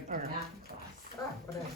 for math class. Ah, whatever.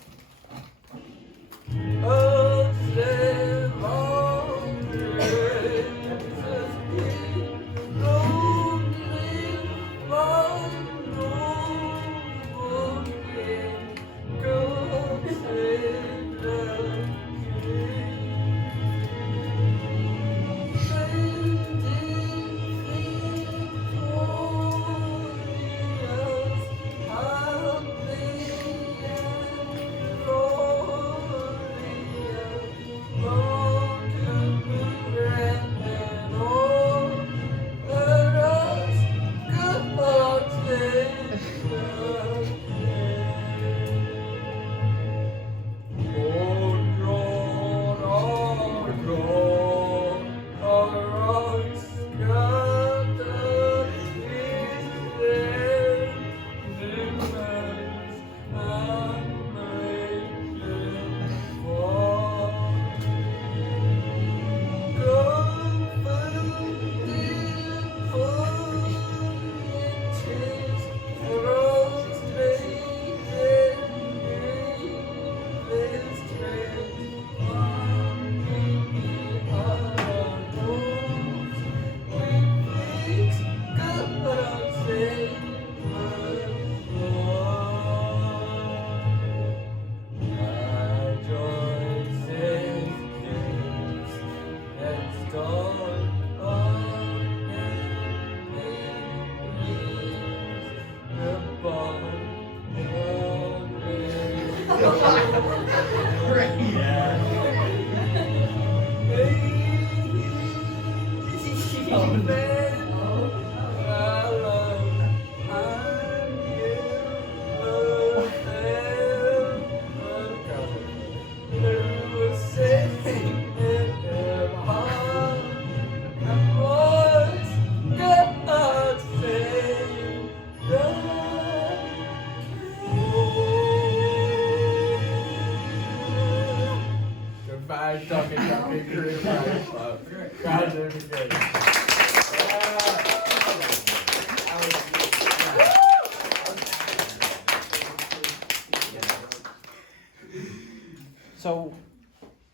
So,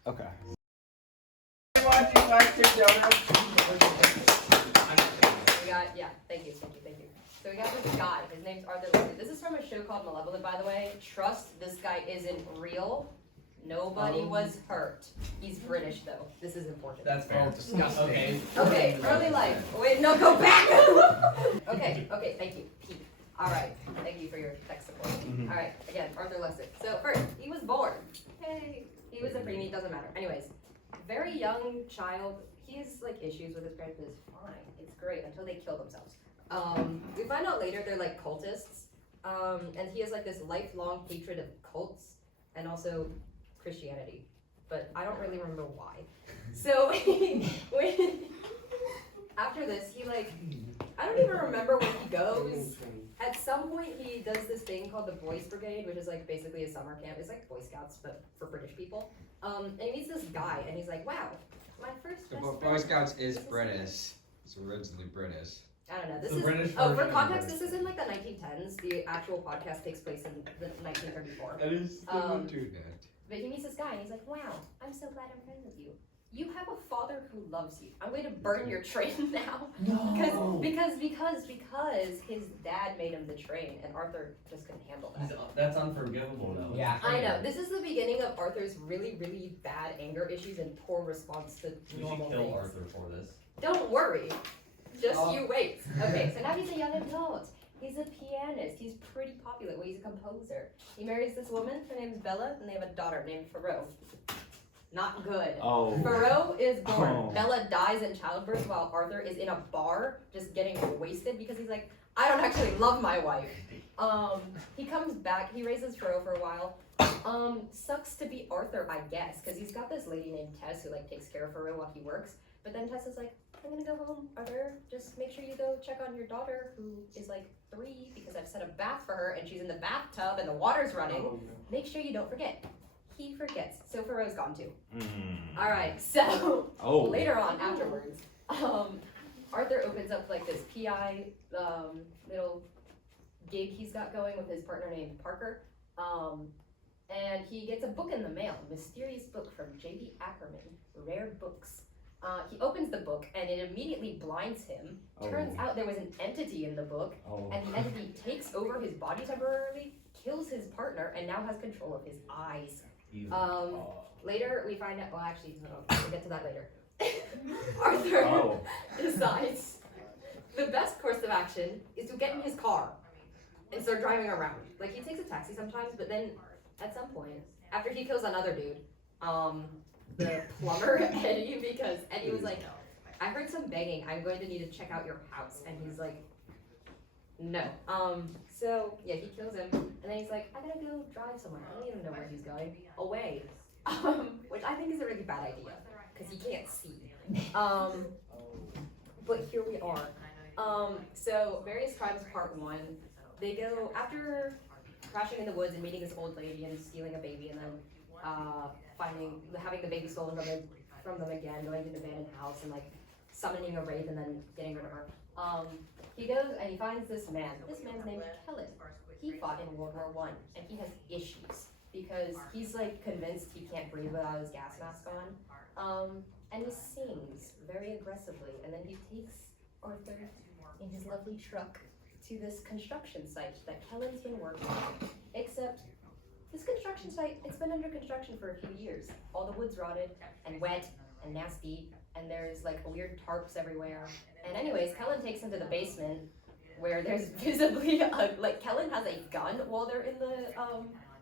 okay. Watching lecture, Jonah. We got, yeah, thank you. So we got this guy, his name's Arthur London. This is from a show called Malevolent, by the way. Trust, this guy isn't real. Nobody was hurt. He's British, though. This is important. That's fair. Disgusting. Okay. Okay, early life. Wait, no, go back! Okay, thank you. Pete. All right, thank you for your tech support. All right, again, Arthur Lester. So first, he was born. Hey, he was a preemie, doesn't matter. Anyways, very young child. He has like issues with his parents, but it's fine. It's great until they kill themselves. We find out later they're like cultists, and he has like this lifelong hatred of cults and also Christianity, but I don't really remember why. So when after this, he like, I don't even remember where he goes. At some point, he does this thing called the Boys Brigade, which is like basically a summer camp. It's like Boy Scouts, but for British people. And he meets this guy, and he's like, "Wow, my first best friend." Boy Scouts is British. It's originally British. I don't know. This The is British for version of context. British. This is in like the 1910s. The actual podcast takes place in the 1934. That is still do that. But he meets this guy, and he's like, "Wow, I'm so glad I'm friends with you. You have a father who loves you. I'm going to burn your train now." No. Because his dad made him the train, and Arthur just couldn't handle that. That's unforgivable, though. Yeah. I know. This is the beginning of Arthur's really, really bad anger issues and poor response to We normal should kill things. Arthur for this. Don't worry. Just you wait. Okay, so now he's a young adult. He's a pianist. He's pretty popular. Well, he's a composer. He marries this woman. Her name's Bella, and they have a daughter named Faro. Not good. Oh. Faro is born. Oh. Bella dies in childbirth while Arthur is in a bar just getting wasted because he's like, I don't actually love my wife. He comes back. He raises Faro for a while. Sucks to be Arthur, I guess, because he's got this lady named Tess who like takes care of Faro while he works. But then Tess is like, I'm gonna go home, Arthur. Just make sure you go check on your daughter who is like 3 because I've set a bath for her and she's in the bathtub and the water's running. Make sure you don't forget. He forgets. So Faro's gone too. All right. So later on, afterwards, Arthur opens up like this PI little gig he's got going with his partner named Parker. And he gets a book in the mail, mysterious book from J.D. Ackerman, Rare Books. He opens the book and it immediately blinds him. Turns out there was an entity in the book, and the entity takes over his body temporarily, kills his partner, and now has control of his eyes. Later we find out, well actually, no, we'll get to that later. Arthur decides the best course of action is to get in his car and start driving around. Like, he takes a taxi sometimes, but then at some point, after he kills another dude, the plumber, Eddie, because Eddie was like, I heard some banging, I'm going to need to check out your house. And he's like, no. So, yeah, he kills him, and then he's like, I gotta go drive somewhere. I don't even know where he's going. Away. Which I think is a really bad idea, because he can't see. But here we are. So, Various Crimes Part 1, they go, after crashing in the woods and meeting this old lady and stealing a baby, and then having the baby stolen from them again, going to the abandoned house and like summoning a wraith and then getting rid of her. He goes and he finds this man. This man's name is Kellen. He fought in World War I, and he has issues because he's like convinced he can't breathe without his gas mask on. And he sings very aggressively, and then he takes Arthur in his lovely truck to this construction site that Kellen's been working on. Except this construction site, it's been under construction for a few years. All the wood's rotted and wet and nasty, and there's like weird tarps everywhere. And anyways, Kellen takes him to the basement where there's visibly like Kellen has a gun while they're in the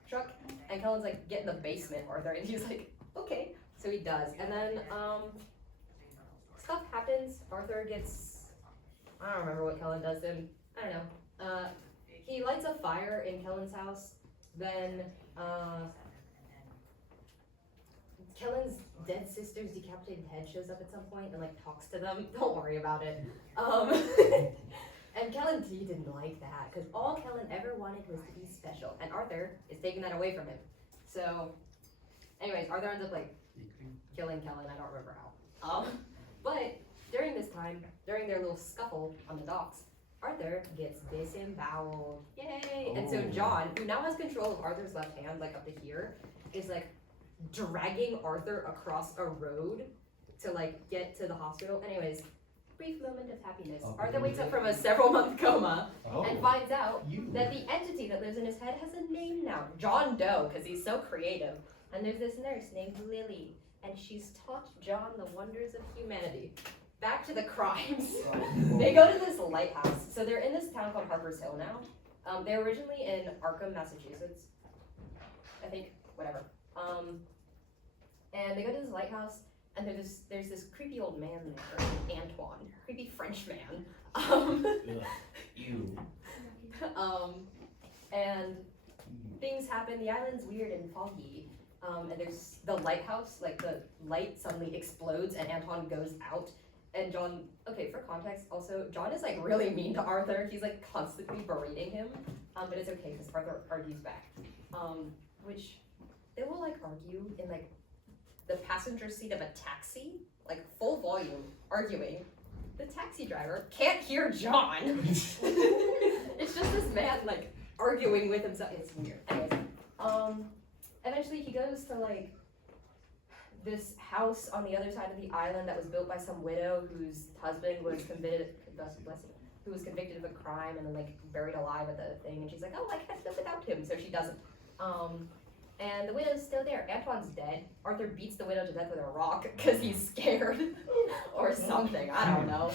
truck, and Kellen's like, get in the basement, Arthur, and he's like, okay. So he does, and then stuff happens. Arthur gets, I don't remember what Kellen does to him. I don't know. He lights a fire in Kellen's house. Then Kellen's dead sister's decapitated head shows up at some point and like talks to them. Don't worry about it. And Kellen, he didn't like that because all Kellen ever wanted was to be special, and Arthur is taking that away from him. So, anyways, Arthur ends up like killing Kellen. I don't remember how. But during this time, during their little scuffle on the docks, Arthur gets disemboweled. Yay! And so John, who now has control of Arthur's left hand, like up to here, is like dragging Arthur across a road to like get to the hospital. Anyways, brief moment of happiness. Arthur wakes up from a several-month coma and finds out that the entity that lives in his head has a name now. John Doe, because he's so creative. And there's this nurse named Lily, and she's taught John the wonders of humanity. Back to the crimes. They go to this lighthouse. So they're in this town called Harper's Hill now. They're originally in Arkham, Massachusetts. I think, whatever. And they go to this lighthouse, and there's this creepy old man there, Antoine, creepy French man. And things happen. The island's weird and foggy. And there's the lighthouse, like the light suddenly explodes, and Antoine goes out. And John, okay, for context, also, John is like really mean to Arthur. He's like constantly berating him, but it's okay because Arthur argues back. Which they will like argue in like the passenger seat of a taxi, like full volume, arguing. The taxi driver can't hear John. It's just this man like arguing with himself. It's weird. Anyways, eventually he goes to like this house on the other side of the island that was built by some widow whose husband was convicted of a crime and then like buried alive at the thing, and she's like, oh, I can't live without him, so she doesn't. And the widow's still there. Antoine's dead. Arthur beats the widow to death with a rock because he's scared or something. I don't know.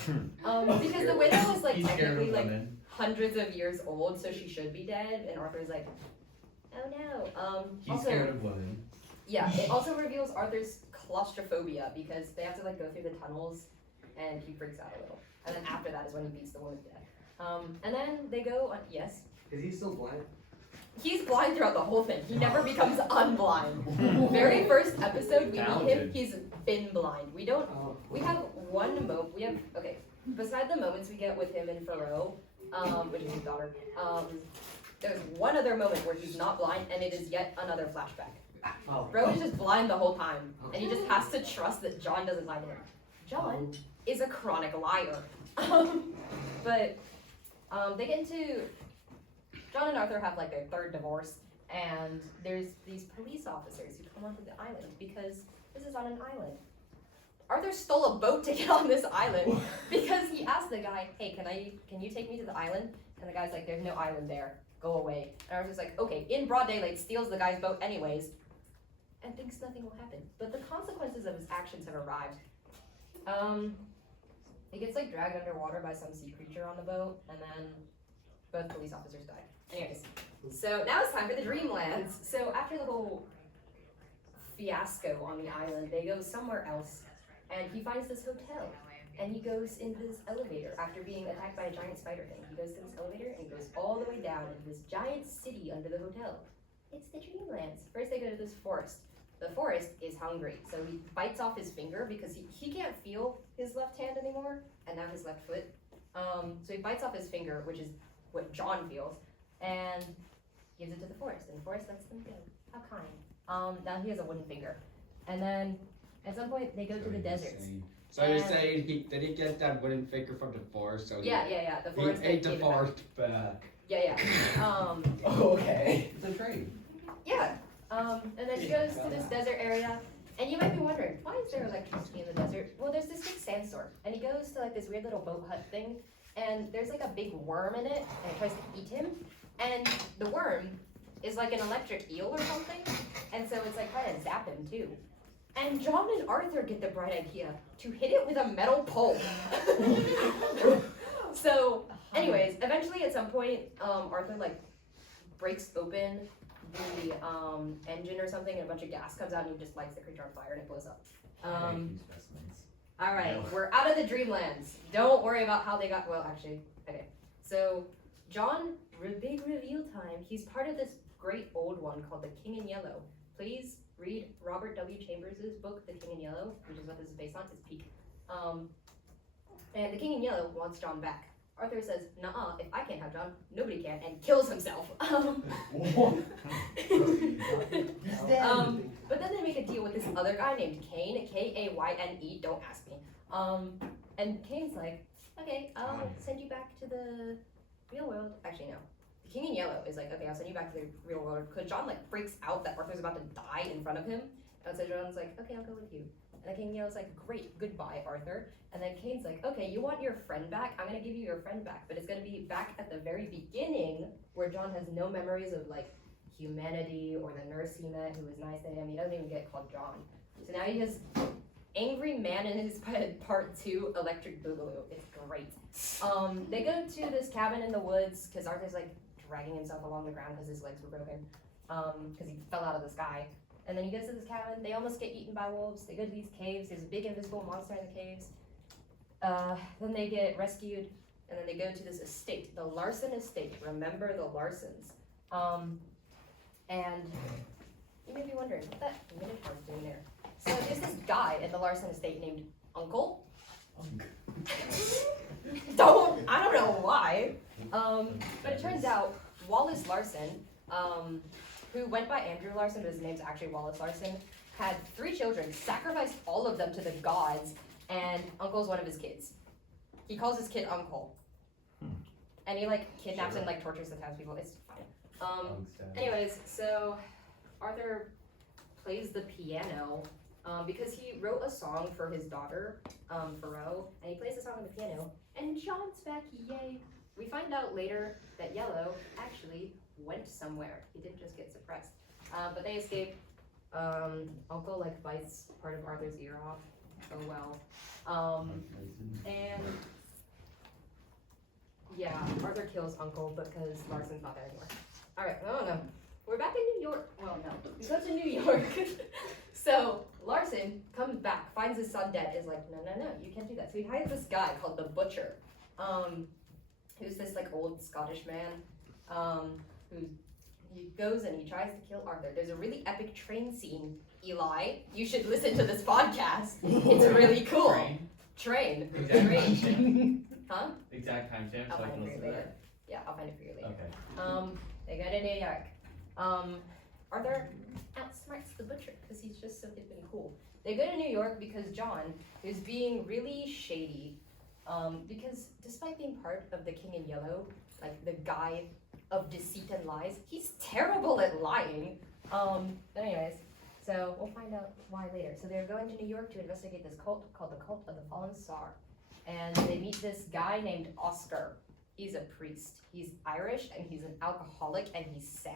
Because the widow is like technically like hundreds of years old, so she should be dead. And Arthur's like, oh no. He's also, scared of women. Yeah, it also reveals Arthur's claustrophobia because they have to like go through the tunnels, and he freaks out a little. And then after that is when he beats the woman to death. And then they go on. Yes. Is he still blind? He's blind throughout the whole thing. He never becomes unblind. Very first episode we meet him, he's been blind. We have one moment, okay, beside the moments we get with him and Faroe, which is his daughter, there's one other moment where he's not blind, and it is yet another flashback. Faroe is just blind the whole time, and he just has to trust that John doesn't lie to him. John is a chronic liar. But they get into John and Arthur have like their third divorce, and there's these police officers who come onto the island because this is on an island. Arthur stole a boat to get on this island because he asked the guy, hey, can you take me to the island? And the guy's like, there's no island there, go away. And Arthur's like, okay, in broad daylight, steals the guy's boat anyways, and thinks nothing will happen. But the consequences of his actions have arrived. He gets like dragged underwater by some sea creature on the boat, and then both police officers die. Anyways, so now it's time for the Dreamlands. So after the whole fiasco on the island, they go somewhere else, and he finds this hotel, and he goes into this elevator after being attacked by a giant spider thing. He goes to this elevator and goes all the way down into this giant city under the hotel. It's the Dreamlands. First they go to this forest. The forest is hungry, so he bites off his finger because he can't feel his left hand anymore, and now his left foot. So he bites off his finger, which is what John feels, and gives it to the forest, and the forest lets them go. How kind. Now he has a wooden finger. And then, at some point, they go to the deserts. So you're saying did he get that wooden finger from the forest? So Yeah, the he forest. ate gave the it back. forest back. Yeah. Okay. It's a trade. Yeah. And then she goes to this desert area, and you might be wondering, why is there electricity in the desert? Well, there's this big sandstorm, and he goes to like this weird little boat hut thing, and there's like a big worm in it, and it tries to eat him, and the worm is like an electric eel or something, and so it's like trying to zap him too. And John and Arthur get the bright idea to hit it with a metal pole. So, anyways, eventually at some point, Arthur like breaks open the engine or something, and a bunch of gas comes out, and he just lights the creature on fire, and it blows up. All right, we're out of the Dreamlands. Don't worry about how they got. Well, actually, okay. So, John, big reveal time. He's part of this great old one called The King in Yellow. Please read Robert W. Chambers' book, The King in Yellow, which is what this is based on. It's peak. And The King in Yellow wants John back. Arthur says, "Nuh-uh, if I can't have John, nobody can," and kills himself. But then they make a deal with this other guy named Kane, K-A-Y-N-E, don't ask me. And Kane's like, okay, I'll send you back to the real world. Actually, no. The King in Yellow is like, okay, I'll send you back to the real world, because John like freaks out that Arthur's about to die in front of him. And so John's like, okay, I'll go with you. And the King in Yellow's like, great, goodbye, Arthur. And then Kane's like, okay, you want your friend back? I'm gonna give you your friend back, but it's gonna be back at the very beginning, where John has no memories of like humanity or the nurse he met who was nice to him. He doesn't even get called John. So now he has Angry Man in His Bed Part 2 Electric Boogaloo. It's great. They go to this cabin in the woods because Arthur's like dragging himself along the ground because his legs were broken, because he fell out of the sky. And then he goes to this cabin. They almost get eaten by wolves. They go to these caves. There's a big invisible monster in the caves. Then they get rescued, and then they go to this estate, the Larson estate. Remember the Larsons. And you may be wondering what that Minotaur's doing there. So there's this guy at the Larson estate named Uncle. I don't know why. But it turns out Wallace Larson, who went by Andrew Larson, but his name's actually Wallace Larson, had 3 children, sacrificed all of them to the gods, and Uncle's one of his kids. He calls his kid Uncle. And he like kidnaps and like tortures the townspeople. It's fine. Anyways, so Arthur plays the piano because he wrote a song for his daughter, Faro, and he plays the song on the piano, and John's back, yay. We find out later that Yellow actually went somewhere. He didn't just get suppressed. But they escape. Uncle like bites part of Arthur's ear off. Oh well. And yeah, Arthur kills Uncle because Larson's not there anymore. Alright, no. We're back in New York. Well, no. We go to New York. So Larson comes back, finds his son dead, is like, no, you can't do that. So he hires this guy called the Butcher, who's this like old Scottish man, who he goes and he tries to kill Arthur. There's a really epic train scene, Eli. You should listen to this podcast. It's really cool. Train. Huh? Exact timestamp, I'll so I find can it for listen you to later. that. Yeah, I'll find it for you later. Okay. They go to New York. Arthur outsmarts the Butcher because he's just so hip and cool. They go to New York because John is being really shady. Because despite being part of the King in Yellow, like the guy of deceit and lies. He's terrible at lying. But anyways, so we'll find out why later. So they're going to New York to investigate this cult called the Cult of the Fallen Star. And they meet this guy named Oscar. He's a priest. He's Irish and he's an alcoholic and he's sad.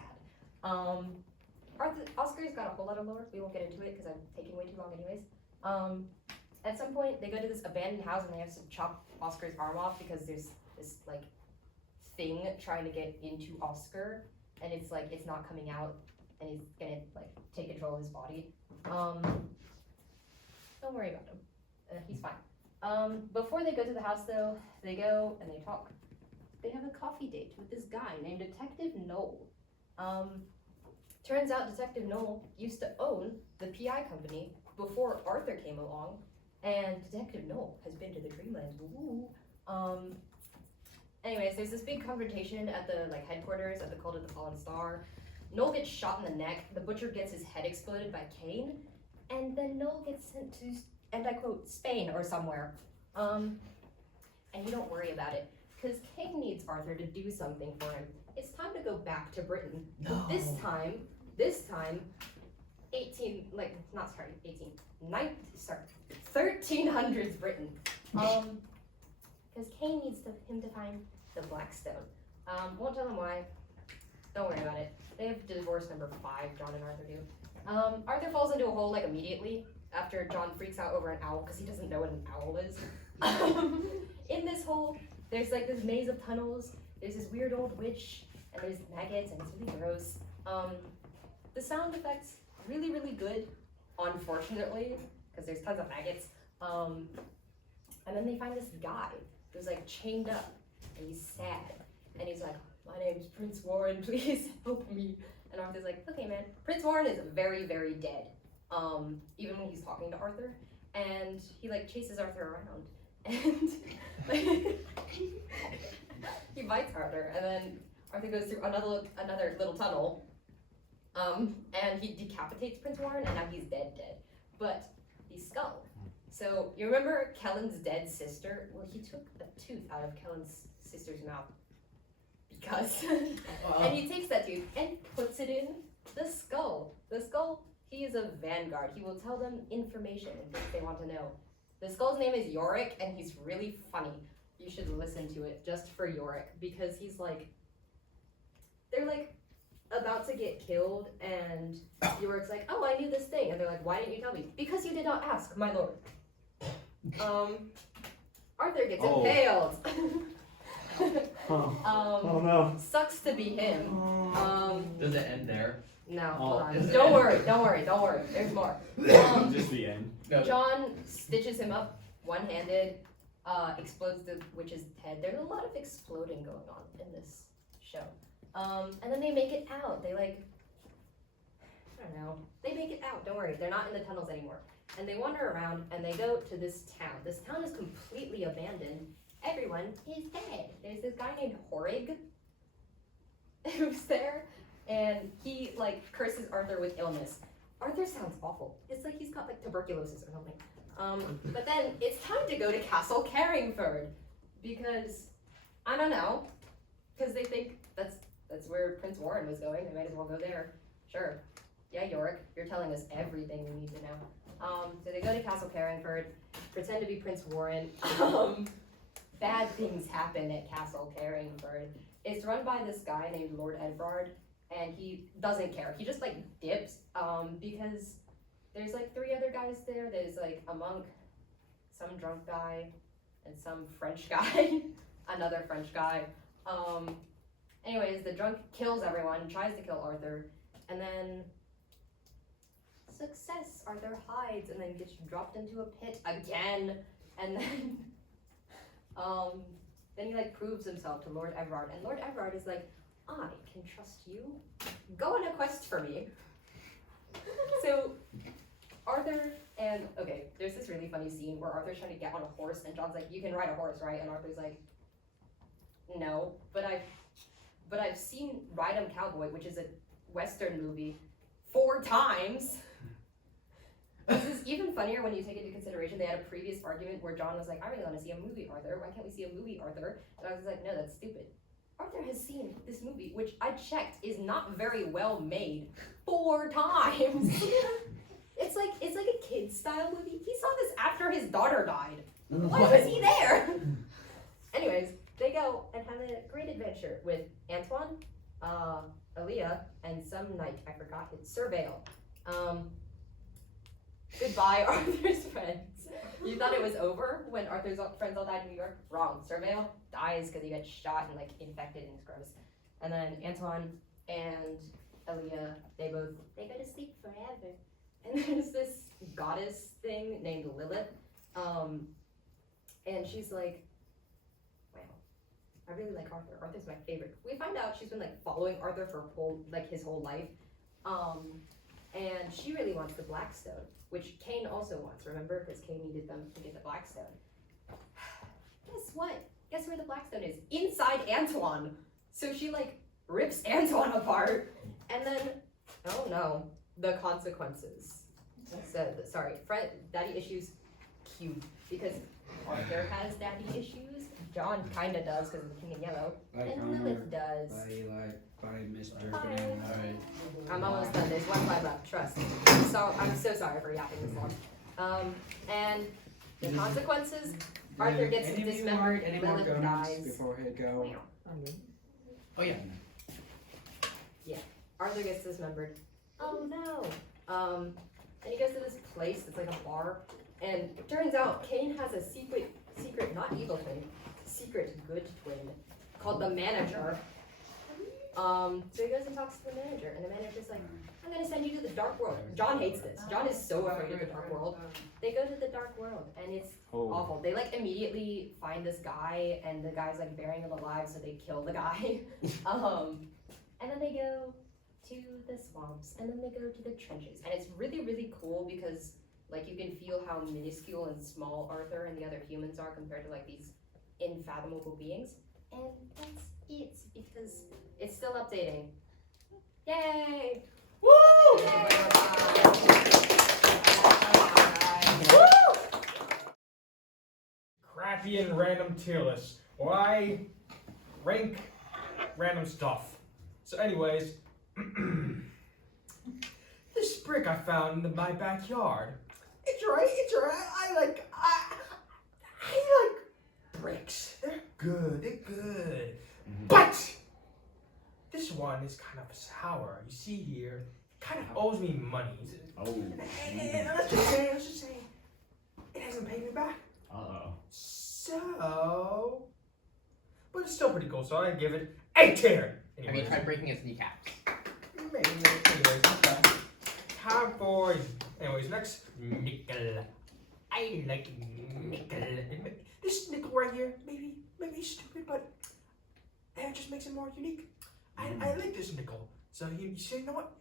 Oscar's got a whole lot of lore. We won't get into it because I'm taking way too long anyways. At some point, they go to this abandoned house and they have to chop Oscar's arm off because there's this like thing trying to get into Oscar, and it's like it's not coming out, and he's gonna like take control of his body. Don't worry about him. He's fine. Before they go to the house though, they go and they talk. They have a coffee date with this guy named Detective Knoll. Turns out Detective Knoll used to own the PI company before Arthur came along, and Detective Knoll has been to the Dreamlands. Woo. Anyways, there's this big confrontation at the like headquarters at the Cult of the Fallen Star. Knoll gets shot in the neck. The butcher gets his head exploded by Kane, and then Knoll gets sent to, and I quote, Spain or somewhere. And you don't worry about it, because Kane needs Arthur to do something for him. It's time to go back to Britain. No. This time, 1300s Britain. Because Kane needs him to find the Black Stone. Won't tell him why. Don't worry about it. They have divorce number 5, John and Arthur do. Arthur falls into a hole like immediately after John freaks out over an owl because he doesn't know what an owl is. In this hole, there's like this maze of tunnels. There's this weird old witch, and there's maggots, and it's really gross. The sound effects really, really good, unfortunately, because there's tons of maggots. And then they find this guy who's like chained up, and he's sad, and he's like, "My name's Prince Warren, please help me." And Arthur's like, "Okay, man." Prince Warren is very, very dead, even when he's talking to Arthur, and he like chases Arthur around, and he bites Arthur, and then Arthur goes through another little tunnel, and he decapitates Prince Warren, and now he's dead. But he's skull. So you remember Kellen's dead sister? Well, he took a tooth out of Kellen's sister's mouth because, and he takes that tooth and puts it in the skull. The skull. He is a vanguard. He will tell them information and things they want to know. The skull's name is Yorick, and he's really funny. You should listen to it just for Yorick, because he's like, they're like about to get killed, and Yorick's like, "Oh, I knew this thing," and they're like, "Why didn't you tell me?" "Because you did not ask, my lord." Arthur gets impaled. Oh no. Sucks to be him. Does it end there? No, Oh, hold on. is it? Don't worry. There's more. Just the end. No. John stitches him up one-handed, explodes the witch's head. There's a lot of exploding going on in this show. And then they make it out. They like, I don't know. They make it out. Don't worry. They're not in the tunnels anymore. And they wander around and they go to this town. This town is completely abandoned. Everyone is dead. There's this guy named Horig who's there, and he like curses Arthur with illness. Arthur sounds awful. It's like he's got like tuberculosis or something. But then it's time to go to Castle Carringford because I don't know, because they think that's where Prince Warren was going. They might as well go there. Sure. Yeah, Yorick, you're telling us everything we need to know. So they go to Castle Carringford, pretend to be Prince Warren. Bad things happen at Castle Carringford. It's run by this guy named Lord Edvard, and he doesn't care. He just like dips, because there's like 3 other guys there. There's like a monk, some drunk guy, and some French guy, another French guy. Anyways, the drunk kills everyone, tries to kill Arthur, and then success, Arthur hides and then gets dropped into a pit again, and then he like proves himself to Lord Everard, and Lord Everard is like, "I can trust you. Go on a quest for me." So Arthur and, okay, there's this really funny scene where Arthur's trying to get on a horse, and John's like, "You can ride a horse, right?" And Arthur's like, "No, but I've seen Ride 'em Cowboy, which is a Western movie, 4 times. This is even funnier when you take into consideration they had a previous argument where John was like, "I really want to see a movie, Arthur. Why can't we see a movie, Arthur?" And I was like, "No, that's stupid. Arthur has seen this movie, which I checked is not very well made 4 times. It's like a kid's style movie. He saw this after his daughter died. Why was he there? Anyways, they go and have a great adventure with Antoine, Aaliyah, and some knight, I forgot, it's Surveil. Goodbye, Arthur's friends. You thought it was over when Arthur's friends all died in New York? Wrong. Surveil dies because he gets shot and like infected and it's gross. And then Antoine and Aaliyah, they go to sleep forever. And there's this goddess thing named Lilith. And she's like, wow, I really like Arthur. Arthur's my favorite. We find out she's been like following Arthur for his whole life. And she really wants the Blackstone, which Cain also wants, remember? Because Cain needed them to get the Blackstone. Guess what? Guess where the Blackstone is? Inside Antoine. So she like rips Antoine apart. And then, oh no, the consequences. So, sorry, daddy issues cubed. Because Arthur has daddy issues. John kinda does because of the King in Yellow. And Lilith does. By Mr. Bye. Banana. I'm almost done. There's 1 slide left. Trust. So I'm so sorry for yapping this long. And the consequences: Arthur gets dismembered. Any more Lilith donuts dies. before we go? Oh yeah. Arthur gets dismembered. Oh no. And he goes to this place that's like a bar, and it turns out Cain has a secret, not evil twin, secret good twin called the manager. So he goes and talks to the manager, and the manager's like, I'm gonna send you to the dark world. John hates this. John is so afraid of the dark world. They go to the dark world, and it's awful. They like immediately find this guy, and the guy's like burying him alive, so they kill the guy. And then they go to the swamps, and then they go to the trenches. And it's really, really cool because like you can feel how minuscule and small Arthur and the other humans are compared to like these unfathomable beings. And that's it, because it's still updating. Yay! Woo! Crappy and random tier list. Why rank random stuff? So anyways, this brick I found in my backyard. It's alright. I like bricks. They're good. But this one is kind of sour. You see here, kind of owes me money. And let's just say, it hasn't paid me back. So, but it's still pretty cool. So I give it A tier. Have you tried breaking its kneecaps? Maybe. Anyways, time for. Anyways, next nickel. I like nickel. This nickel right here, maybe stupid, but it just makes it more unique. I like this nickel. So you say, you know what?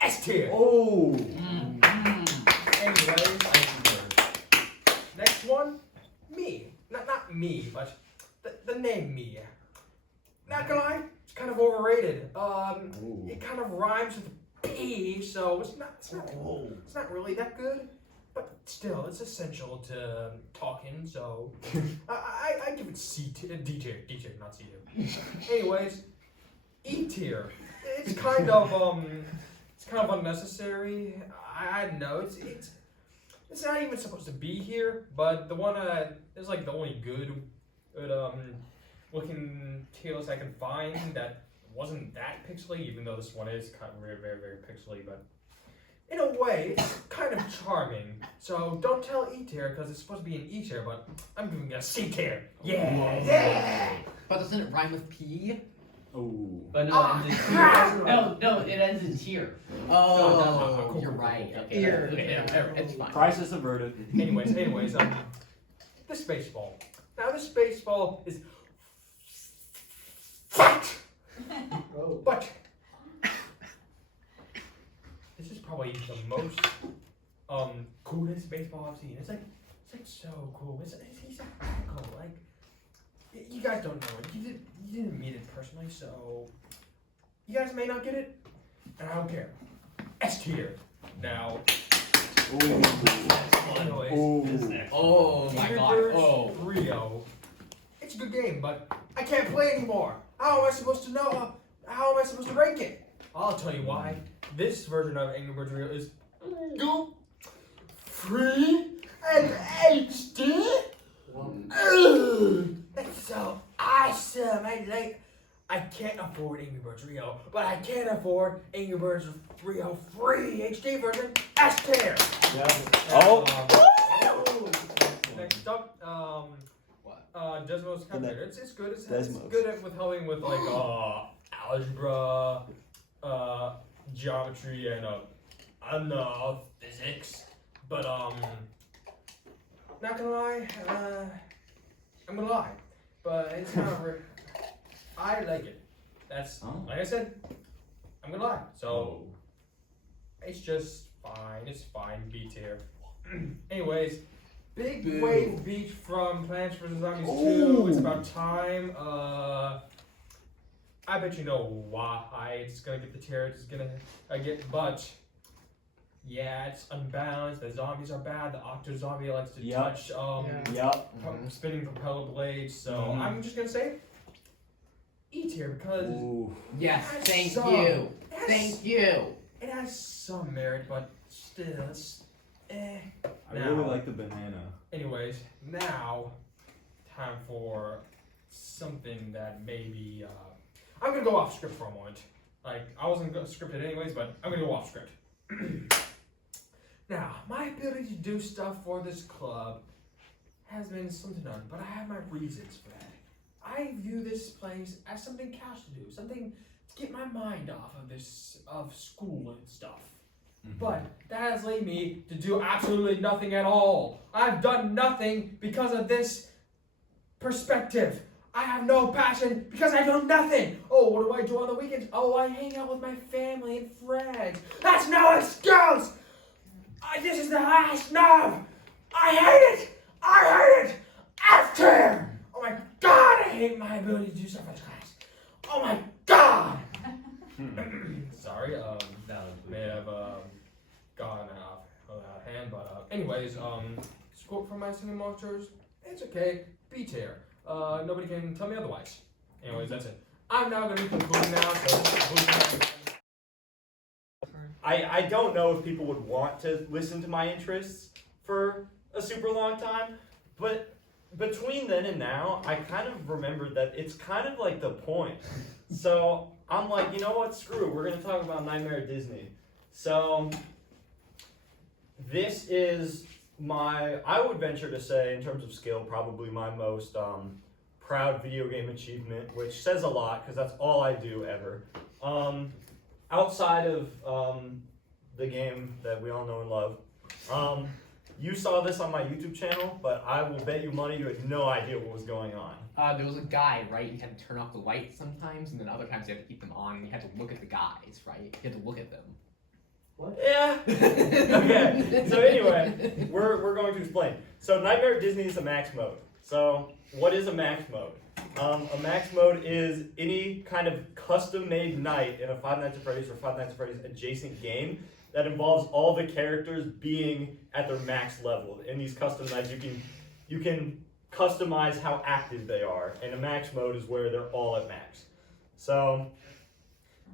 S tier. Anyways, next one, me. Not me, but the name me. Not gonna lie, it's kind of overrated. It kind of rhymes with P, so it's not really that good. But still, it's essential to talking, so I give it D tier, not C tier. Anyways, E tier. It's kind of unnecessary. I don't know. It's not even supposed to be here, but the one is like the only good looking tier list I can find that wasn't that pixely, even though this one is kind of very, very, very pixely, but in a way, it's kind of charming. So don't tell E tier because it's supposed to be an E tier, but I'm giving it a C tier. Yeah. But doesn't it rhyme with P? But no, it ends in tier. No, it ends in tier. Oh, So you're right. Okay, it's fine. Crisis averted. Anyways, this baseball. Now this baseball is fat, but this is probably the most coolest baseball I've seen. It's like so cool. He's radical. Like you guys don't know it. You didn't meet it personally, so you guys may not get it, and I don't care. S tier. Now. Anyways, oh my god. Rio. It's a good game, but I can't play anymore. How am I supposed to know? How am I supposed to rank it? I'll tell you why. This version of Angry Birds Real is free and HD. That's so awesome. I can't afford Angry Birds Rio, but I can afford Angry Birds Rio free HD version S tier. Next up, Desmos calculator. It's good. It's good with helping with like algebra, geometry, and I don't know, physics. But not gonna lie, I'm gonna lie, but it's not. I like it. That's like I said. I'm gonna lie. So it's just fine. It's fine. B tier. Anyways, Big Wave Beach from Plants vs Zombies 2. It's about time. I bet you know why it's gonna get the tier. It's gonna get, but yeah, it's unbalanced. The zombies are bad. The octo zombie likes to touch spinning propeller blades. So I'm just gonna say E tier because yes, thank you. Thank you. It has some merit, but still, it's I really like the banana. Anyways, now time for something that maybe I'm gonna go off script for a moment. Like I wasn't scripted anyways, but I'm gonna go off script. Now, my ability to do stuff for this club has been slim to none, but I have my reasons for that. I view this place as something cash to do, something to get my mind off of school and stuff. But that has led me to do absolutely nothing at all. I've done nothing because of this perspective. I have no passion because I do nothing. Oh, what do I do on the weekends? Oh, I hang out with my family and friends. That's no excuse! This is the last snub! I hate it! I hate it! F tier! Oh my god, I hate my ability to do stuff in class. Oh my god! Sorry, may have gone out of hand, but anyways, quote from my singing monsters, it's okay, B tier. Nobody can tell me otherwise. Anyways, that's it. I'm now gonna be concluding now, so I don't know if people would want to listen to my interests for a super long time, but between then and now, I kind of remembered that it's kind of like the point. So I'm like, you know what, screw it, we're gonna talk about Nightmare at Disney. So this is I would venture to say, in terms of skill, probably my most proud video game achievement, which says a lot, because that's all I do ever. Outside of the game that we all know and love, you saw this on my YouTube channel, but I will bet you money you had no idea what was going on. There was a guy, right? You had to turn off the lights sometimes, and then other times you had to keep them on, and you had to look at the guys, right? You had to look at them. What? Yeah. Okay. So anyway, we're going to explain. So Nightmare at Disney is a max mode. So what is a max mode? A max mode is any kind of custom-made night in a Five Nights at Freddy's or Five Nights at Freddy's adjacent game that involves all the characters being at their max level. In these custom nights, you can customize how active they are, and a max mode is where they're all at max. So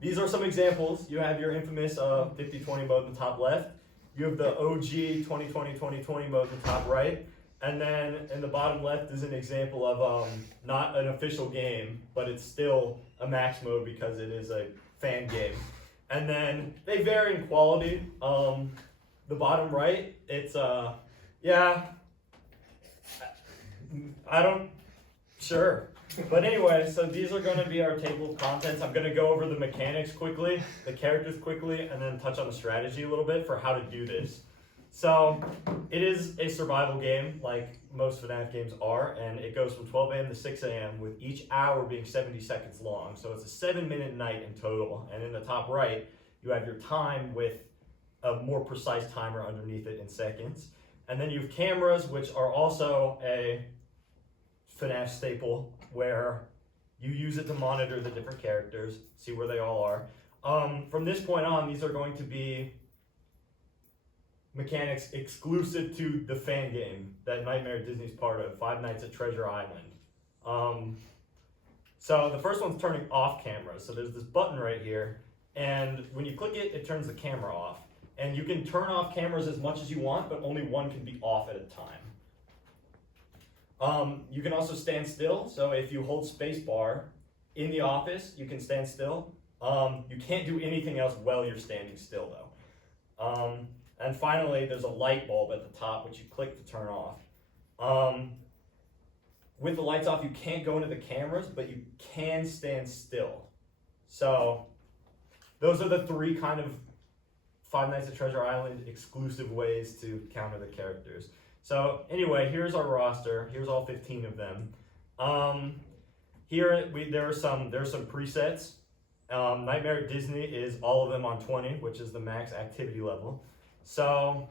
these are some examples. You have your infamous 50-20 mode in the top left. You have the OG 2020-2020 mode in the top right. And then in the bottom left is an example of not an official game, but it's still a max mode because it is a fan game. And then they vary in quality. The bottom right, it's sure. But anyway, so these are going to be our table of contents. I'm going to go over the mechanics quickly, the characters quickly, and then touch on the strategy a little bit for how to do this. So it is a survival game like most FNAF games are, and it goes from 12 a.m. to 6 a.m. with each hour being 70 seconds long. So it's a 7-minute night in total. And in the top right, you have your time with a more precise timer underneath it in seconds. And then you have cameras, which are also a FNAF staple, where you use it to monitor the different characters, see where they all are. From this point on, these are going to be mechanics exclusive to the fan game that Nightmare at Disney's part of, Five Nights at Treasure Island. So the first one's turning off cameras. So there's this button right here, and when you click it, it turns the camera off. And you can turn off cameras as much as you want, but only one can be off at a time. You can also stand still. So if you hold spacebar in the office, you can stand still. You can't do anything else while you're standing still though. And finally, there's a light bulb at the top, which you click to turn off. With the lights off, you can't go into the cameras, but you can stand still. So those are the three kind of Five Nights at Treasure Island exclusive ways to counter the characters. So anyway, here's our roster. Here's all 15 of them. There are some presets. Nightmare at Disney is all of them on 20, which is the max activity level. So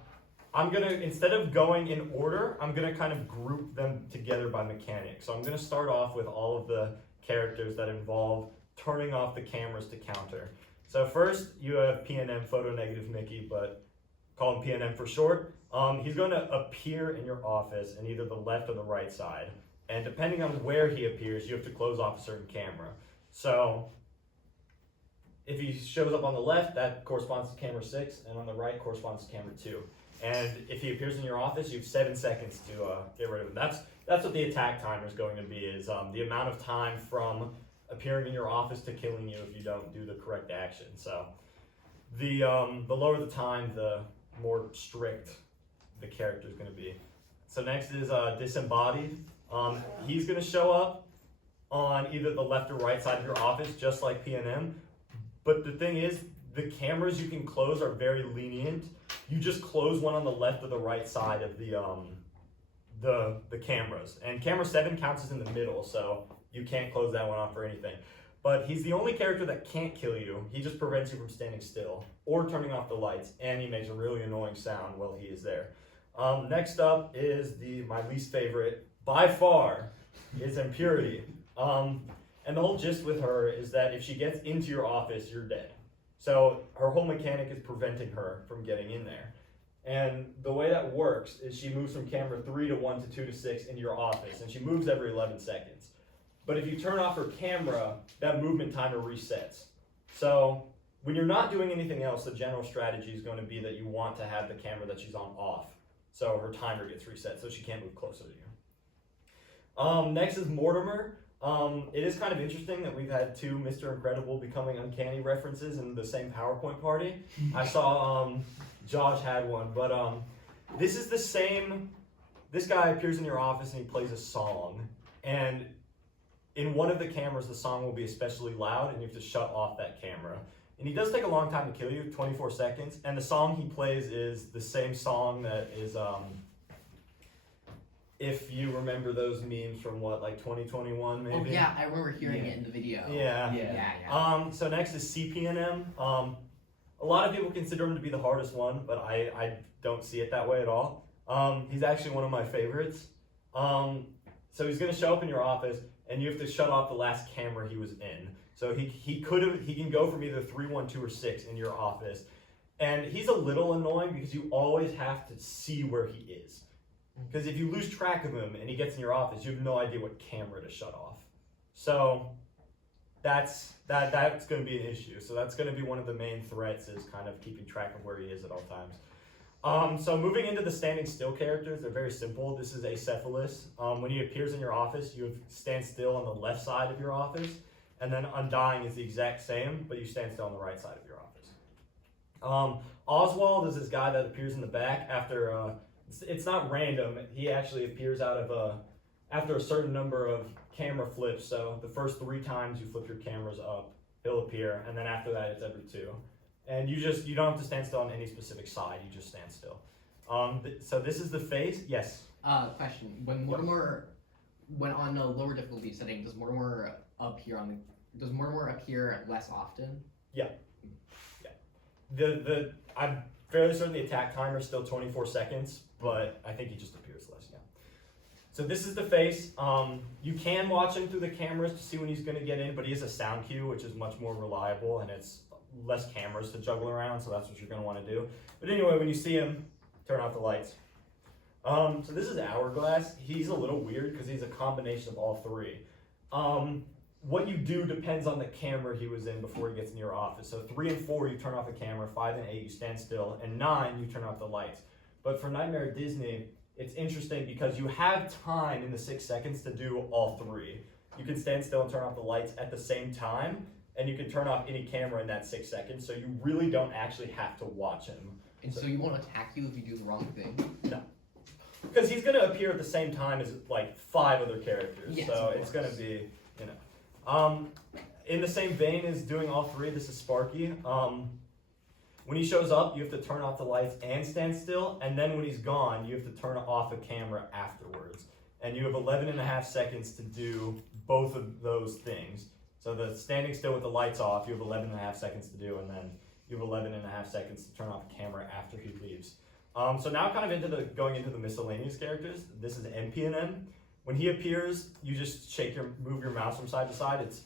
I'm gonna, instead of going in order, I'm gonna kind of group them together by mechanic. So I'm gonna start off with all of the characters that involve turning off the cameras to counter. So first, you have PNM, Photo Negative Mickey, but call him PNM for short. He's going to appear in your office in either the left or the right side. And depending on where he appears, you have to close off a certain camera. So if he shows up on the left, that corresponds to camera 6, and on the right corresponds to camera 2. And if he appears in your office, you have 7 seconds to get rid of him. That's what the attack timer is going to be, is the amount of time from appearing in your office to killing you if you don't do the correct action. So the lower the time, the more strict the character is going to be. So next is Disembodied. He's going to show up on either the left or right side of your office, just like PNM. But the thing is, the cameras you can close are very lenient. You just close one on the left or the right side of the cameras. And camera 7 counts as in the middle, so you can't close that one off for anything. But he's the only character that can't kill you. He just prevents you from standing still or turning off the lights, and he makes a really annoying sound while he is there. Next up is my least favorite, by far, is Impurity. And the whole gist with her is that if she gets into your office, you're dead. So her whole mechanic is preventing her from getting in there. And the way that works is she moves from camera 3 to 1 to 2 to 6 into your office, and she moves every 11 seconds. But if you turn off her camera, that movement timer resets. So when you're not doing anything else, the general strategy is going to be that you want to have the camera that she's on off. So her timer gets reset, so she can't move closer to you. Next is Mortimer. It is kind of interesting that we've had 2 Mr. Incredible Becoming Uncanny references in the same PowerPoint party. I saw Josh had one, but this is the same. This guy appears in your office and he plays a song, and in one of the cameras, the song will be especially loud, and you have to shut off that camera. And he does take a long time to kill you, 24 seconds, and the song he plays is the same song that is, if you remember those memes from like 2021 maybe? Oh yeah, I remember hearing it in the video. Yeah. So next is CPNM. A lot of people consider him to be the hardest one, but I don't see it that way at all. He's actually one of my favorites. So he's gonna show up in your office, and you have to shut off the last camera he was in. So he can go from either 3, 1, 2, or 6 in your office. And he's a little annoying because you always have to see where he is. Because if you lose track of him and he gets in your office, you have no idea what camera to shut off. So that's going to be an issue. So that's going to be one of the main threats, is kind of keeping track of where he is at all times. So moving into the standing still characters, they're very simple. This is Acephalus. When he appears in your office, you stand still on the left side of your office, and then Undying is the exact same, but you stand still on the right side of your office. Oswald is this guy that appears in the back after, it's not random, he actually appears out of after a certain number of camera flips. So the first 3 times you flip your cameras up, he'll appear, and then after that it's every 2. And you don't have to stand still on any specific side, you just stand still. So this is the face, yes? Question, when Mortimer went on a lower difficulty setting, does Mortimer appear less often? Yeah. I'm fairly certain the attack timer is still 24 seconds, but I think he just appears less, yeah. So this is the face. You can watch him through the cameras to see when he's gonna get in, but he has a sound cue, which is much more reliable, and it's less cameras to juggle around, so that's what you're gonna wanna do. But anyway, when you see him, turn off the lights. So this is Hourglass. He's a little weird because he's a combination of all 3. what you do depends on the camera he was in before he gets in your office. So 3 and 4, you turn off the camera. 5 and 8, you stand still. And 9, you turn off the lights. But for Nightmare at Disney, it's interesting because you have time in the 6 seconds to do all 3. You can stand still and turn off the lights at the same time, and you can turn off any camera in that 6 seconds, so you really don't actually have to watch him. And so you won't attack you if you do the wrong thing? No. Because he's going to appear at the same time as like 5 other characters, Yes, so of it's going to course. be, in the same vein as doing all 3, this is Sparky. When he shows up, you have to turn off the lights and stand still, and then when he's gone, you have to turn off the camera afterwards. And you have 11.5 seconds to do both of those things. So the standing still with the lights off, you have 11.5 seconds to do, and then you have 11.5 seconds to turn off the camera after he leaves. So now kind of going into the miscellaneous characters. This is NPNM. When he appears, you just move your mouse from side to side. It's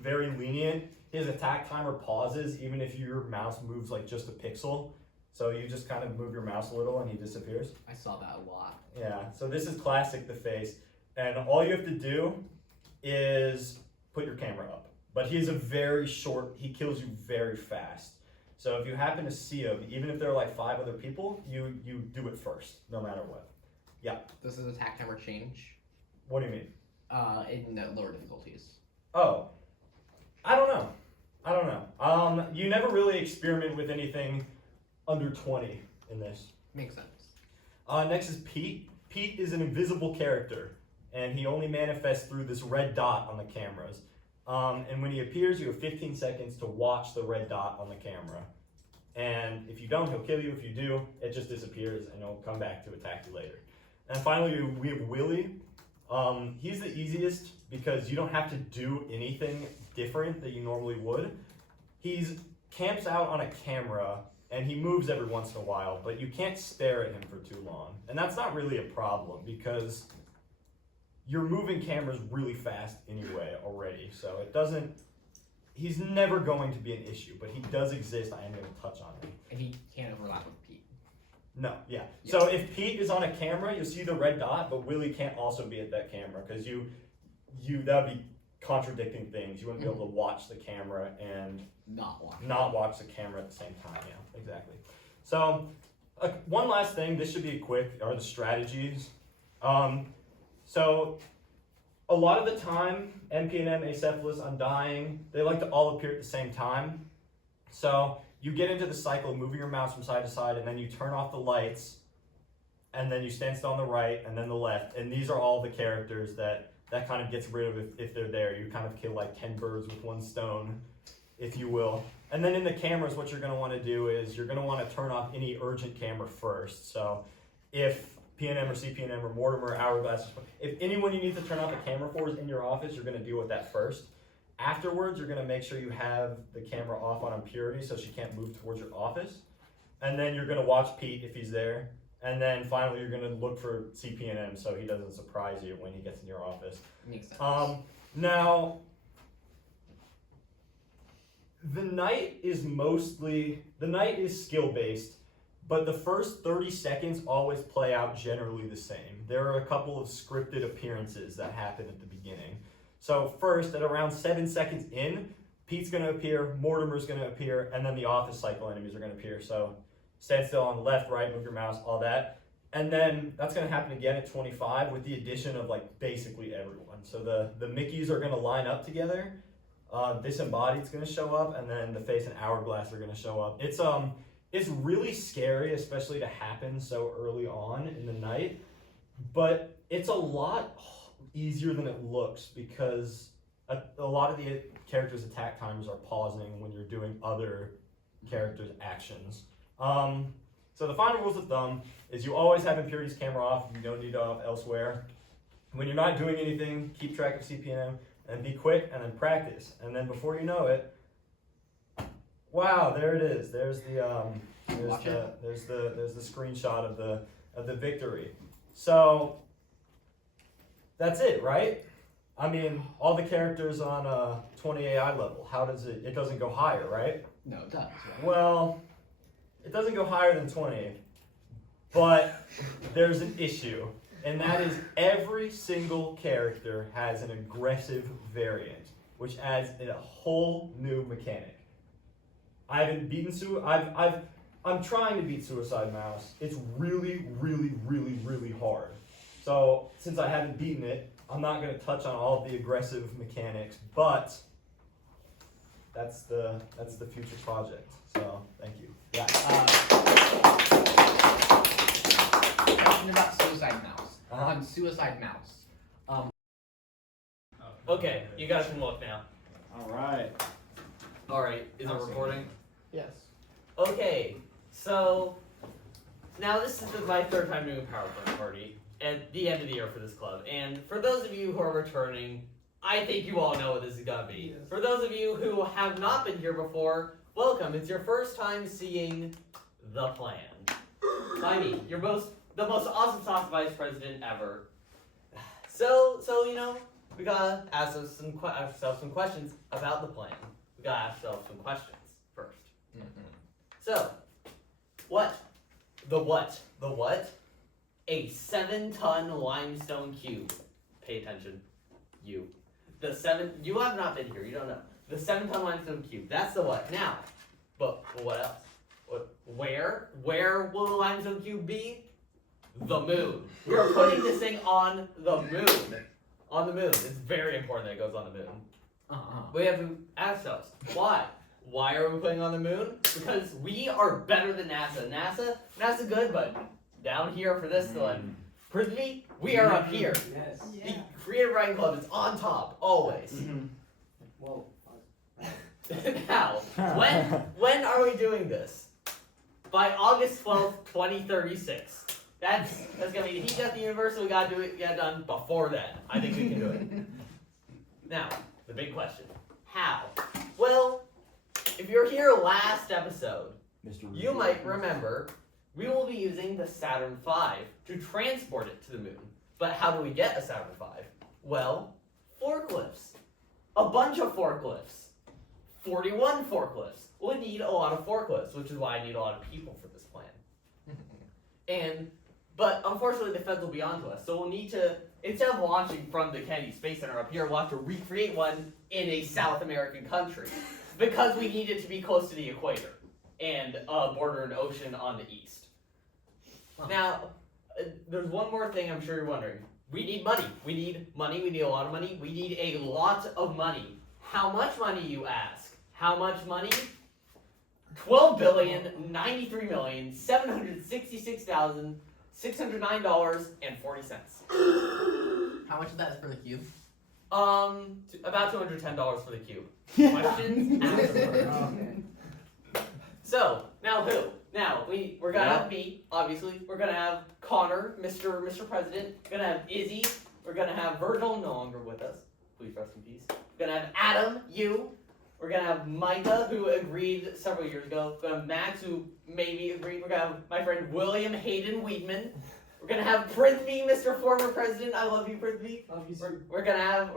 very lenient. His attack timer pauses even if your mouse moves like just a pixel. So you just kind of move your mouse a little and he disappears. I saw that a lot. Yeah, so this is classic The Face. And all you have to do is put your camera up. But he kills you very fast. So if you happen to see him, even if there are like 5 other people, you do it first, no matter what. Yeah. Does his attack timer change? What do you mean? In lower difficulties. Oh, I don't know. You never really experiment with anything under 20 in this. Makes sense. Next is Pete. Pete is an invisible character, and he only manifests through this red dot on the cameras. And when he appears, you have 15 seconds to watch the red dot on the camera. And if you don't, he'll kill you. If you do, it just disappears, and he'll come back to attack you later. And finally, we have Willie. He's the easiest because you don't have to do anything different that you normally would. He camps out on a camera and he moves every once in a while, but you can't stare at him for too long. And that's not really a problem because you're moving cameras really fast anyway already. So he's never going to be an issue, but he does exist. I am going to touch on him. And he can't overlap with Pete. No, yeah. So if Pete is on a camera, you'll see the red dot, but Willie can't also be at that camera because that would be contradicting things. You wouldn't be able to watch the camera and not watch the camera at the same time. Yeah, exactly. So one last thing, this should be quick, are the strategies. So a lot of the time, NPNM, Acephalus, Undying, they like to all appear at the same time. So you get into the cycle of moving your mouse from side to side, and then you turn off the lights, and then you stand still on the right, and then the left. And these are all the characters that kind of gets rid of if they're there. You kind of kill like 10 birds with one stone, if you will. And then in the cameras, what you're going to want to do is you're going to want to turn off any urgent camera first. So if PNM or CPNM or Mortimer, Hourglass, if anyone you need to turn off the camera for is in your office, you're going to deal with that first. Afterwards, you're going to make sure you have the camera off on impurity so she can't move towards your office. And then you're going to watch Pete if he's there. And then finally, you're going to look for CPNM so he doesn't surprise you when he gets in your office. Makes sense. Now, the night is skill-based, but the first 30 seconds always play out generally the same. There are a couple of scripted appearances that happen at the beginning. So first, at around 7 seconds in, Pete's going to appear, Mortimer's going to appear, and then the office cycle enemies are going to appear. So stand still on the left, right, move your mouse, all that. And then that's going to happen again at 25 with the addition of like basically everyone. So the Mickeys are going to line up together. Disembodied's going to show up, and then the Face and Hourglass are going to show up. It's really scary, especially to happen so early on in the night, but it's a lot easier than it looks because a lot of the characters' attack timers are pausing when you're doing other characters' actions. So the final rules of thumb is you always have Impurity's camera off. You don't need to off elsewhere. When you're not doing anything, keep track of CPM and be quick and then practice. And then before you know it, wow, there it is. There's the screenshot of the victory. So that's it, right? I mean, all the characters on 20 AI level. How does it doesn't go higher, right? No, it does. Right? Well, it doesn't go higher than 20, but there's an issue, and that is every single character has an aggressive variant, which adds a whole new mechanic. I haven't beaten I'm trying to beat Suicide Mouse. It's really, really, really, really hard. So since I haven't beaten it, I'm not going to touch on all of the aggressive mechanics, but that's the future project. So thank you. Yeah. Question about Suicide Mouse. On Suicide Mouse. Okay, you guys can look now. Alright. Alright, is it recording? Yes. Okay, so now this is my third time doing a PowerPoint party at the end of the year for this club. And for those of you who are returning, I think you all know what this is gonna be. For those of you who have not been here before, welcome. It's your first time seeing the plan. By me, the most awesome sauce vice president ever. So you know, we gotta ask ourselves some questions about the plan. We gotta ask ourselves some questions first. So, the what? A 7-ton limestone cube. Pay attention, you. You have not been here, you don't know. The 7-ton limestone cube, that's the what. Now, but what else? Where will the limestone cube be? The moon. We are putting this thing on the moon. On the moon. It's very important that it goes on the moon. We have to ask ourselves, why? Why are we putting on the moon? Because we are better than NASA. NASA good, but down here for this one. Frisbee, we are up here. Yes. The Creative Writing Club is on top, always. Whoa. Now, when are we doing this? By August 12th, 2036. That's gonna be the heat death of the universe, so we gotta get it done before then. I think we can do it. Now, the big question. How? Well, if you were here last episode, you might remember we will be using the Saturn V to transport it to the moon. But how do we get a Saturn V? Well, forklifts. A bunch of forklifts. 41 forklifts. We'll need a lot of forklifts, which is why I need a lot of people for this plan. But unfortunately the feds will be onto us, so we'll need to, instead of launching from the Kennedy Space Center up here, we'll have to recreate one in a South American country. Because we need it to be close to the equator and border an ocean on the east. Now, there's one more thing I'm sure you're wondering. We need money. We need a lot of money. We need a lot of money. How much money, you ask? How much money? $12,093,766,609.40. How much of that is for the cube? About $210 for the cube. Questions? Afterwards. So, now who? Now, we're gonna have me, obviously. We're gonna have Connor, Mr. President. We're gonna have Izzy. We're gonna have Virgil, no longer with us. Please rest in peace. We're gonna have Adam, you. We're gonna have Micah, who agreed several years ago. We're gonna have Max, who maybe agreed. We're gonna have my friend William Hayden Weedman. We're gonna have Frisbee, Mr. Former President. I love you, Frisbee. We're gonna have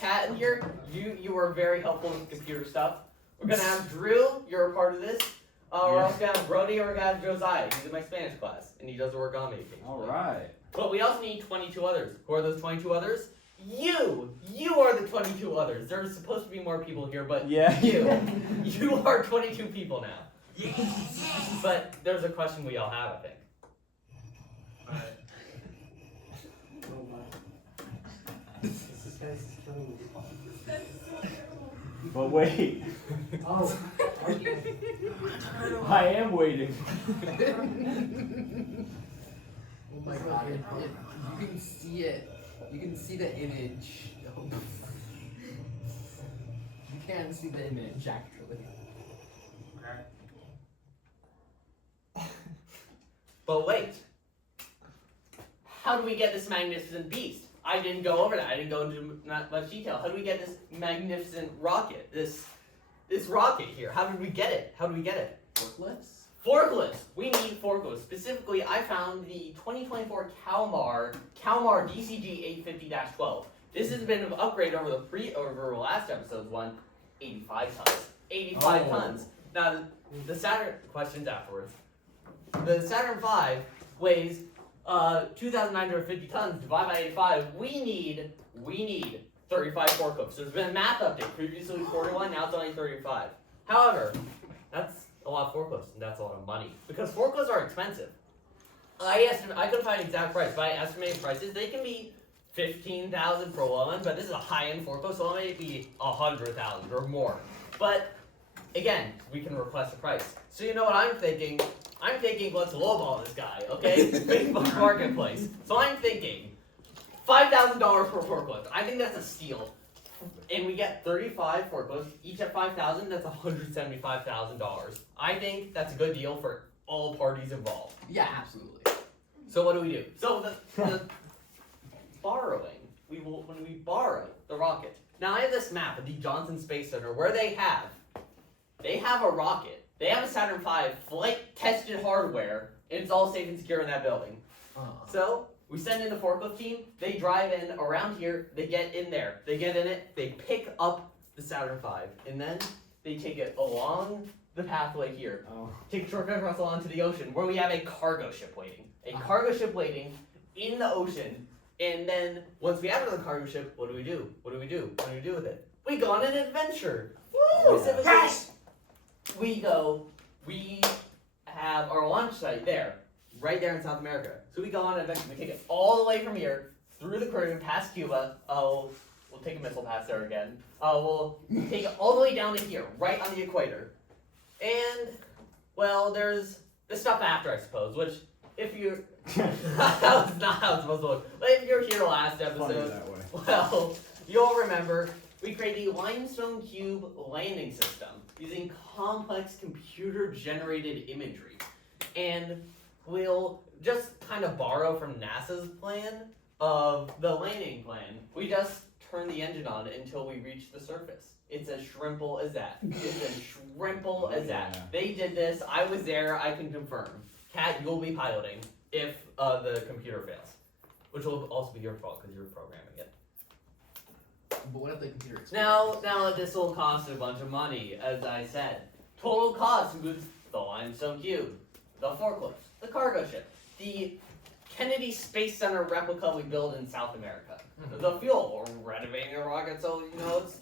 Kat in here. You were very helpful with computer stuff. We're gonna have Drew. You're a part of this. We're also gonna have Brody, or we're gonna have Josiah. He's in my Spanish class, and he does the work on me. Alright. But we also need 22 others. Who are those 22 others? You are the 22 others. There's supposed to be more people here, but you are 22 people now. Yes. But there's a question we all have, I think. But wait, Oh. I am waiting. Oh my god, you can see it. You can see the image. You can see the image, actually. But wait. How do we get this magnificent beast? I didn't go over that. I didn't go into not much detail. How do we get this magnificent rocket? This rocket here. How did we get it? Forklifts? Forklifts. We need forklifts. Specifically, I found the 2024 Kalmar DCG 850-12. This has been an upgrade over the last episode's one, 85 tons. 85 tons. Now the Saturn questions afterwards. The Saturn V weighs 2,950 tons. Divided by 85. We need 35 forklifts. There's been a math update. Previously 41, now it's only 35. However, that's a lot of forklifts, and that's a lot of money because forklifts are expensive. I couldn't find an exact price, but I estimated prices. They can be 15,000 for one, but this is a high-end forklift, so it may be 100,000 or more. But again, we can request a price. So you know what I'm thinking? I'm thinking let's lowball this guy, okay? Big buck marketplace. So I'm thinking $5,000 per forklift. I think that's a steal. And we get 35 forklifts, each at $5,000. That's $175,000. I think that's a good deal for all parties involved. Yeah, absolutely. So what do? So the borrowing. When we borrow the rocket. Now I have this map of the Johnson Space Center where they have a rocket. They have a Saturn V flight tested hardware, and it's all safe and secure in that building. So we send in the forklift team. They drive in around here. They get in there. They get in it. They pick up the Saturn V, and then they take it along the pathway here. Take a shortcut across the lawn to the ocean, where we have a cargo ship waiting. A cargo ship waiting in the ocean. And then once we have the cargo ship, what do we do? What do we do? What do we do with it? We go on an adventure. Woo! We have our launch site there, right there in South America. So we go on an adventure. We take it all the way from here through the Caribbean, past Cuba. We'll take a missile past there again. We'll take it all the way down to here, right on the equator. And well, there's the stuff after, I suppose. Which, if you're that was not how it's supposed to look. But if you're here last episode, that way. well, you'll remember we created a limestone cube landing system using complex computer-generated imagery. And we'll just kind of borrow from NASA's plan of the landing plan. We just turn the engine on until we reach the surface. It's as shrimple as that. It's as shrimple as that. Yeah. They did this. I was there. I can confirm. Kat, you'll be piloting if the computer fails, which will also be your fault because you're programming it. But what if the computer explodes? Now this will cost a bunch of money, as I said. Total cost includes the limestone cube, the forklift, the cargo ship, the Kennedy Space Center replica we build in South America, the fuel, or renovating the rocket so it's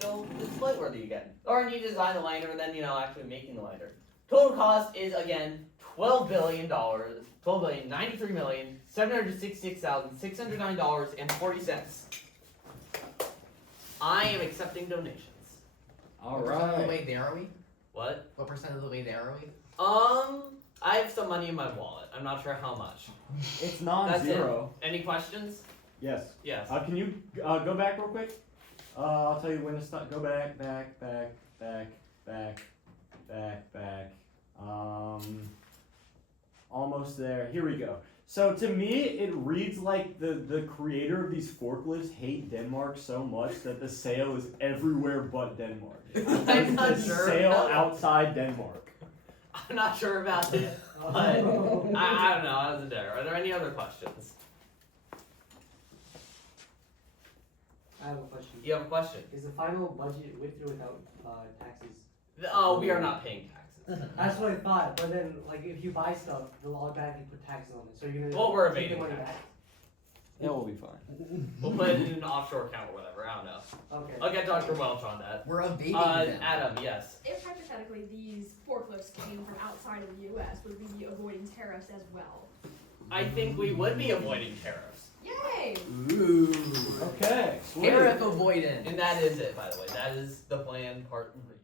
flight worthy again. Or you design the lander and then actually making the lander. Total cost is again $12,093,766,609.40. I am accepting donations. All What percent of the right. way there are we? What? What percent of the way there are we? I have some money in my wallet. I'm not sure how much. It's non-zero. Any questions? Yes. Yes. Can you go back real quick? I'll tell you when to stop. Go back. Almost there. Here we go. So to me, it reads like the creator of these forklifts hate Denmark so much that the sail is everywhere but Denmark. I'm not The sure sail about- outside Denmark. I'm not sure about it, but I don't know. I wasn't there. Are there any other questions? I have a question. You have a question? Is the final budget with or without taxes? Oh, we are not paying taxes. That's what I thought, but then like if you buy stuff, they'll automatically put taxes on it. So you're gonna Well, we're take the evading money tax. back. Yeah, we'll be fine. We'll put it in an offshore account or whatever. I don't know. Okay. I'll get Dr. Welch on that. We're evading them. Adam, yes. If hypothetically these forklifts came from outside of the U.S., would we be avoiding tariffs as well? I think we would be avoiding tariffs. Yay! Ooh. Okay. Sweet. Tariff avoidance. And that is it, by the way. That is the plan part 3.